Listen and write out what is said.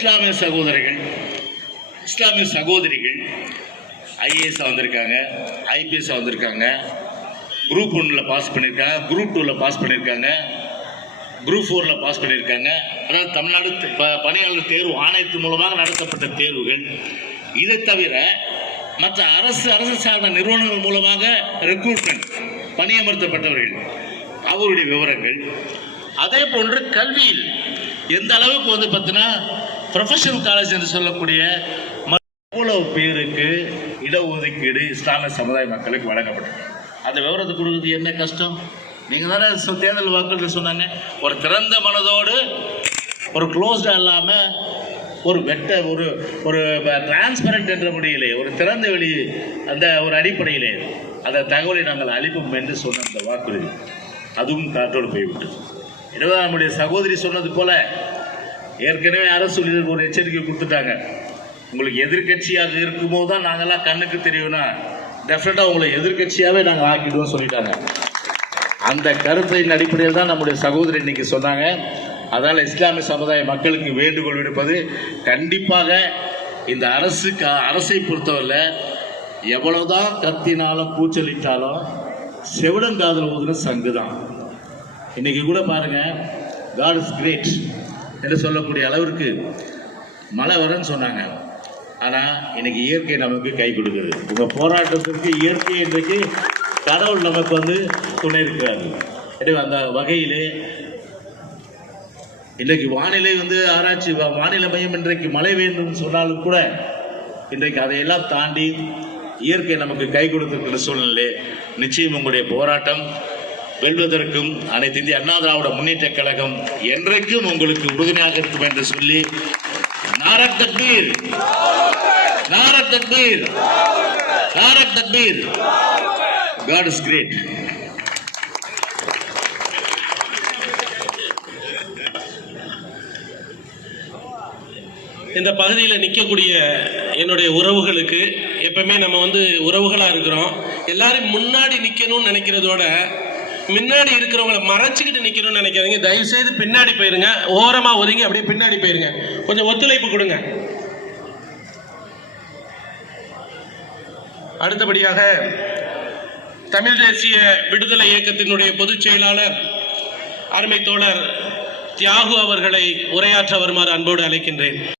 இஸ்லாமிய சகோதரர்கள் இஸ்லாமிய சகோதரிகள் ஐஏஎஸ் வந்திருக்காங்க ஐபிஎஸ் வந்திருக்காங்க குரூப் ஒன்றில் பாஸ் பண்ணியிருக்காங்க குரூப் டூவில் பாஸ் பண்ணியிருக்காங்க குரூப் ஃபோரில் பாஸ் பண்ணியிருக்காங்க அதாவது தமிழ்நாடு ப- பணியாளர் தேர்வு ஆணையத்தின் மூலமாக நடத்தப்பட்ட தேர்வுகள். இதை தவிர மற்ற அரசு அரசு சார்ந்த நிறுவனங்கள் மூலமாக ரெக்ரூட்மெண்ட் பணியமர்த்தப்பட்டவர்கள் அவருடைய விவரங்கள். அதே போன்று கல்வியில் எந்த அளவுக்கு வந்து பார்த்தீங்கன்னா ப்ரொஃபஷனல் காலேஜ் என்று சொல்லக்கூடிய ம- எவ்வளவு பேருக்கு இடஒதுக்கீடு இஸ்லாமிய சமுதாய மக்களுக்கு வழங்கப்பட்டது அந்த விவரத்தை கொடுக்குறது என்ன கஷ்டம்? நீங்கள் தானே தேர்தல் வாக்குறது சொன்னாங்க. ஒரு திறந்த மனதோடு ஒரு க்ளோஸ்டாக இல்லாமல் ஒரு வெட்ட ஒரு ஒரு டிரான்ஸ்பரண்ட் என்ற முறையிலே ஒரு திறந்த வெளி அந்த ஒரு அடிப்படையிலே அந்த தகவலை நாங்கள் அளிப்போம் என்று சொன்ன அந்த வாக்குறுதி. அதுவும் காற்றோடு போய்விட்டது. எனவே நம்முடைய சகோதரி சொன்னது போல ஏற்கனவே அரசு ஒரு எச்சரிக்கை கொடுத்துட்டாங்க. உங்களுக்கு எதிர்க்கட்சியாக இருக்கும்போது தான் நாங்கள்லாம் கண்ணுக்கு தெரியும்னா டெஃபினட்டாக உங்களை எதிர்க்கட்சியாகவே நாங்கள் ஆக்கிடுவோம் சொல்லிட்டாங்க. அந்த கருத்தின் அடிப்படையில் தான் நம்முடைய சகோதரி இன்னைக்கு சொன்னாங்க. அதனால் இஸ்லாமிய சமுதாய மக்களுக்கு வேண்டுகோள் விடுப்பது கண்டிப்பாக இந்த அரசு க அரசை பொறுத்தவரை எவ்வளோதான் கத்தினாலும் கூச்சலிட்டாலும் செவிடங்காதல் ஊதுன சங்கு தான் இன்றைக்கி கூட பாருங்கள் காட் இஸ் கிரேட் என்று சொல்லக்கூடிய அளவிற்கு மழை வரும்னு சொன்னாங்க. ஆனால் இன்னைக்கு இயற்கை நமக்கு கை கொடுக்குது. உங்கள் போராட்டத்திற்கு இயற்கை இன்றைக்கு கடவுள் நமக்கு வந்து துணை இருக்கிறாரு. எனவே அந்த வகையிலே இன்றைக்கு வானிலை வந்து ஆராய்ச்சி வானிலை மையம் இன்றைக்கு மழை வேண்டும் சொன்னாலும் கூட இன்றைக்கு அதையெல்லாம் தாண்டி இயற்கை நமக்கு கை கொடுத்திருக்கிற சூழ்நிலை நிச்சயம் உங்களுடைய போராட்டம் வெல்வதற்கும் அனைத்து இந்திய அண்ணா திராவிட முன்னேற்ற கழகம் என்றைக்கும் உங்களுக்கு உறுதுணையாக இருக்கும் என்று சொல்லி நாரக் தக்பீர். நாரக் தக்பீர். நாரக் தக்பீர். காட் இஸ் கிரேட் இந்த பகுதியில் நிற்கக்கூடிய என்னுடைய உறவுகளுக்கு எப்பவுமே நம்ம வந்து உறவுகளாக இருக்கிறோம். எல்லாரும் முன்னாடி நிற்கணும்னு நினைக்கிறதோட முன்னாடி இருக்கிறவங்கள மறைச்சிக்கிட்டு நிற்கணும்னு நினைக்காதீங்க. தயவு செய்து பின்னாடி போயிருங்க. ஓரமாக ஒதுங்கி அப்படியே பின்னாடி போயிருங்க. கொஞ்சம் ஒத்துழைப்பு கொடுங்க. அடுத்தபடியாக தமிழ் தேசிய விடுதலை இயக்கத்தினுடைய பொதுச் செயலாளர் அருமை தோழர் தியாகு அவர்களை உரையாற்ற வருமாறு அன்போடு அழைக்கின்றேன்.